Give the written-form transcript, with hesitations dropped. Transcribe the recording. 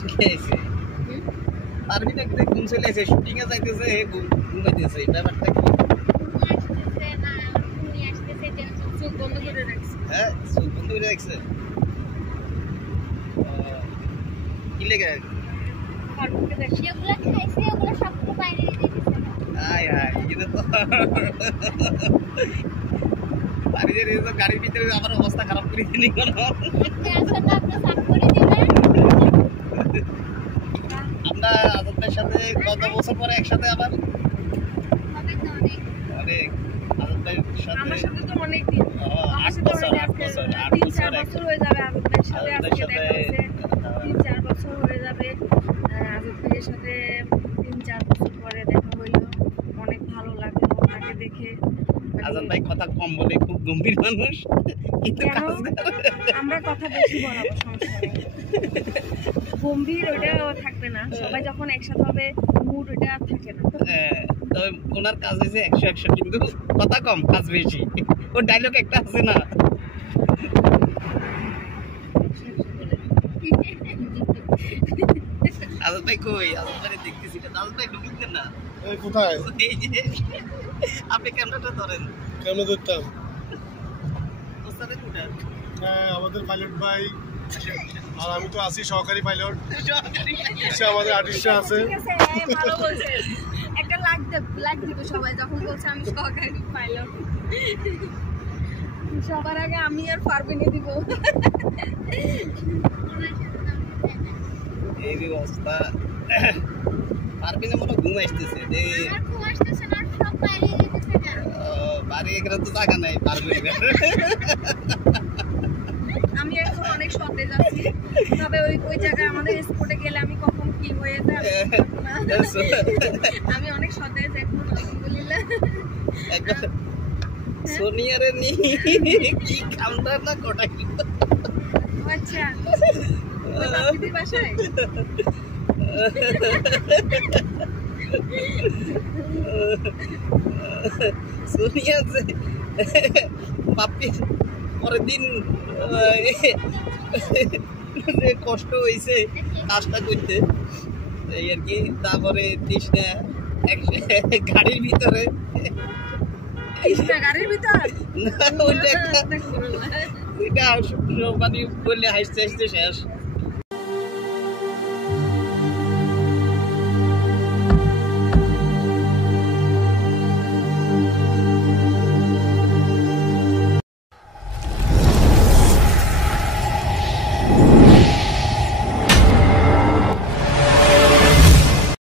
চলে আইছে পারবি না কিন্তু ঘুম চলে আইছে শুটিং এ যাইতেছে হে ঘুমাইতেছে ব্যাপারটা কি আসতেছে না উনি আসতেছে টেনশন চোখ বন্ধ করে রাখছে হ্যাঁ চোখ বন্ধ করে রাখছে কি লেগে কারণকে দেখি এগুলা খাইছে ওগুলা সবগুলো বাইরে দিয়ে দিছে আয় আয় এটা তো বাড়িতে তো গাড়ির ভিতরে আমার অবস্থা খারাপ করে দিনি কোন ক্যান্সারটা আপনি সাফ করে দিবেন আমরা আদতের সাথে কত বছর পরে একসাথে আবার হবে তো অনেক অনেক আদতের সাথে আমার সাথে তো অনেক দিন 8 বছর হয়ে যাবে আজকের সাথে আজকে দেখা হচ্ছে 3-4 বছর হয়ে যাবে আজকের সাথে 3-4 বছর পরে দেখা হইলো অনেক ভালো লাগলো ওনাকে দেখে আজান ভাই কথা কম বলে খুব গম্ভীর মানুষ কিন্তু আমরা কথা বেশি বলাবো সমস্যা নেই গম্ভীর ওইটাও থাকবে না সবাই যখন একসাথে হবে মুড ওইটা আর থাকে না তবে ওনার কাজ হয়েছে 100 কিন্তু কথা কম কাজ বেশি ও ডায়লগ একটা আছে না আজাদ ভাই কই আজাদ ভাই দেখতেছি না আজাদ ভাই ঢুকতেন না এই কোথায় এই যে আপনি ক্যামেরাটা ধরেন কেমন ধরতাম ওস্তাদে কোটা হ্যাঁ আমাদের পাইলট ভাই আর আমি তো আছি সহকারী পাইলট সহকারী আমাদের আর্টিস্টরা আছে ঠিক আছে ভালো বলছেন একটা লাগ দিব সবাই যখন বলছে আমি সহকারী পাইলট সবার আগে আমি আর পারবিনে দিব এই অবস্থা পারবিনে মনে ঘুম আসতেছে যে আমার খুব আসতেছে না সব বাইরে দিয়ে দিছে না বাড়ি এখানে তো জায়গা নাই পারবিনে আমি এখন অনেক সতেজ আছি তবে ওই জায়গায় আমাদের স্পটে গেলে আমি কখন কি হয়ে যায় আমি অনেক সতেজ এখন আলহামদুলিল্লাহ একবার সোনিয়ারে নি কি কামটা না কোটা কি আচ্ছা ওই বাপিদের বাসায় সোনিয়া যে বাপি পরের দিন যে কষ্ট হয়েছে কাজটা করতে এই আর কি তারপরে তৃষ্ণা গাড়ির ভিতরে গাড়ির ভিতর ওইটা একটা মানে বললে হাসতে হাসতে শেষ